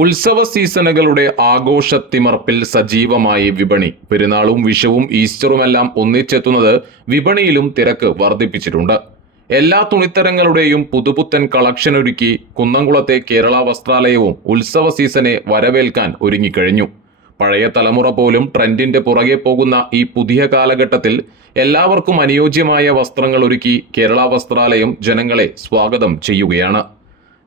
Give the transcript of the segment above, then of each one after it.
ഉത്സവ സീസണുകളുടെ ആഘോഷത്തിമർപ്പിൽ സജീവമായി വിപണി. പെരുന്നാളും വിഷുവും ഈസ്റ്ററുമെല്ലാം ഒന്നിച്ചെത്തുന്നത് വിപണിയിലും തിരക്ക് വർദ്ധിപ്പിച്ചിട്ടുണ്ട്. എല്ലാ തുണിത്തരങ്ങളുടെയും പുതുപുത്തൻ കളക്ഷൻ ഒരുക്കി കുന്നംകുളത്തെ കേരള വസ്ത്രാലയവും ഉത്സവ സീസണെ വരവേൽക്കാൻ ഒരുങ്ങിക്കഴിഞ്ഞു. പഴയ തലമുറ പോലും ട്രെൻഡിന്റെ പുറകെ പോകുന്ന ഈ പുതിയ കാലഘട്ടത്തിൽ എല്ലാവർക്കും അനുയോജ്യമായ വസ്ത്രങ്ങൾ ഒരുക്കി കേരള വസ്ത്രാലയം ജനങ്ങളെ സ്വാഗതം ചെയ്യുകയാണ്.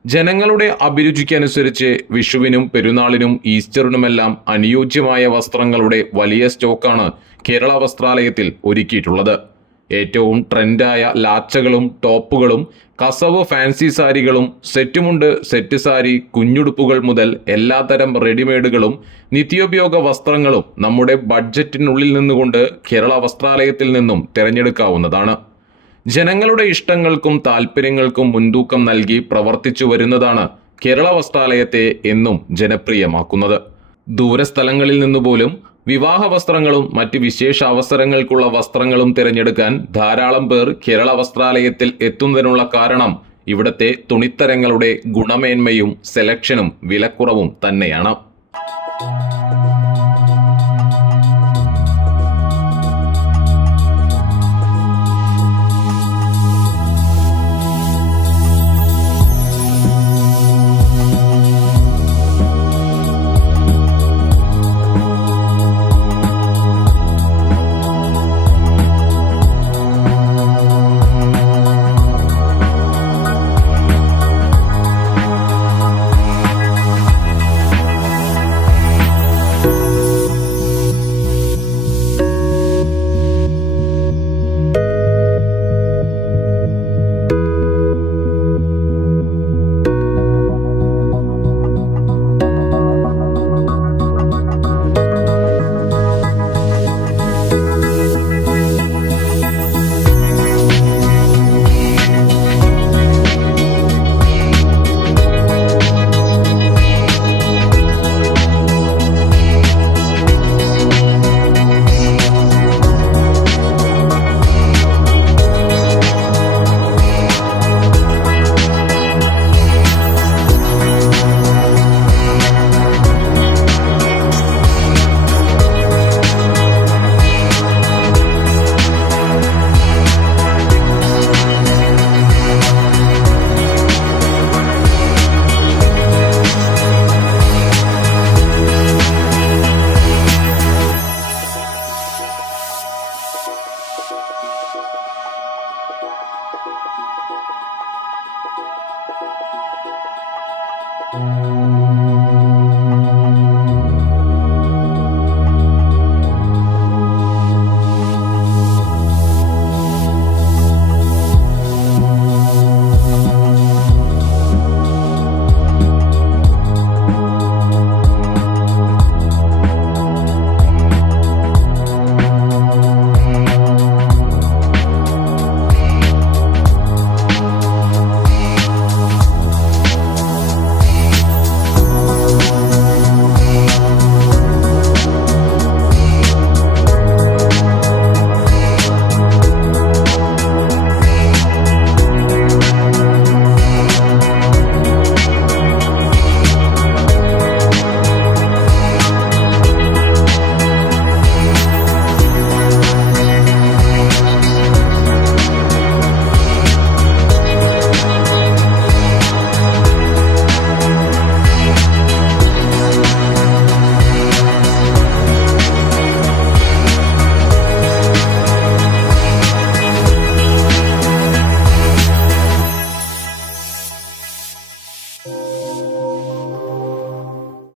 ജനങ്ങളുടെ അഭിരുചിക്കനുസരിച്ച് വിഷുവിനും പെരുന്നാളിനും ഈസ്റ്ററിനുമെല്ലാം അനുയോജ്യമായ വസ്ത്രങ്ങളുടെ വലിയ സ്റ്റോക്കാണ് കേരള വസ്ത്രാലയത്തിൽ ഒരുക്കിയിട്ടുള്ളത്. ഏറ്റവും ട്രെൻഡായ ലാച്ചകളും ടോപ്പുകളും കസവ് ഫാൻസി സാരികളും സെറ്റുമുണ്ട്, സെറ്റ് സാരി, കുഞ്ഞുടുപ്പുകൾ മുതൽ എല്ലാത്തരം റെഡിമെയ്ഡുകളും നിത്യോപയോഗ വസ്ത്രങ്ങളും നമ്മുടെ ബഡ്ജറ്റിനുള്ളിൽ നിന്നുകൊണ്ട് കേരള വസ്ത്രാലയത്തിൽ നിന്നും തിരഞ്ഞെടുക്കാവുന്നതാണ്. ജനങ്ങളുടെ ഇഷ്ടങ്ങൾക്കും താല്പര്യങ്ങൾക്കും മുൻതൂക്കം നൽകി പ്രവർത്തിച്ചു വരുന്നതാണ് കേരള വസ്ത്രാലയത്തെ എന്നും ജനപ്രിയമാക്കുന്നത്. ദൂരസ്ഥലങ്ങളിൽ നിന്നുപോലും വിവാഹ വസ്ത്രങ്ങളും മറ്റ് വിശേഷ അവസരങ്ങൾക്കുള്ള വസ്ത്രങ്ങളും തിരഞ്ഞെടുക്കാൻ ധാരാളം പേർ കേരള വസ്ത്രാലയത്തിൽ എത്തുന്നതിനുള്ള കാരണം ഇവിടത്തെ തുണിത്തരങ്ങളുടെ ഗുണമേന്മയും സെലക്ഷനും വിലക്കുറവും തന്നെയാണ്.